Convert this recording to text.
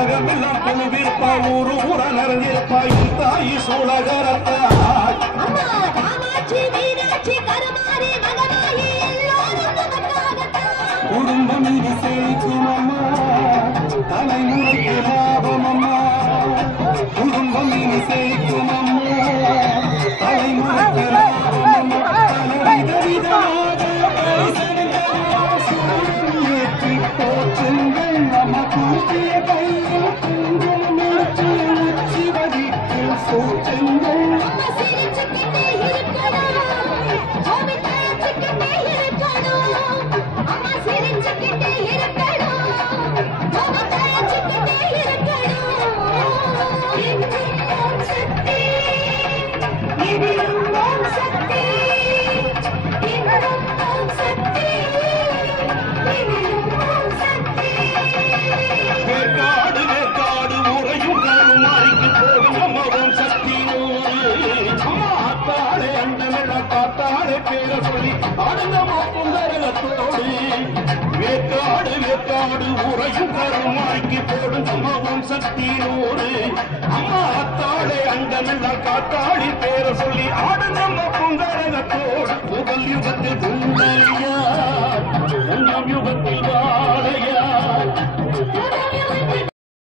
உலகமெல்லாம் புழுவிருப்பாய் ஊரு ஊர நிறைஞ்சிருப்பாய் தாயி சூழகரத்தாய் குடும்பம் இது செழிக்கும் அம்மா தலைமுறைக்கு லாபம் அம்மா குடும்பம் இது செழிக்கும் அம்மா தலைமுறைக்கு லாபம் அம்மா விதவிதமாக ஏற்றி போச்சுங்கள் நம்ம கூட்டிய கையில் குங்குமம் உச்சி வதிக்கு சூச்சுங்கள் வேக்காடு வேக்காடு உறையும் கருமாய்க்கு போடும் அம்மாவும் சக்தியோடு அம்மா அத்தாளே அண்டமெல்லாம் காத்தாடி பேர சொல்லி ஆடுங்கம்மா பொங்கரகத்தோடு முதல் யுகத்தில் குண்டலியா மூன்றாம் யுகத்தில் வாழையா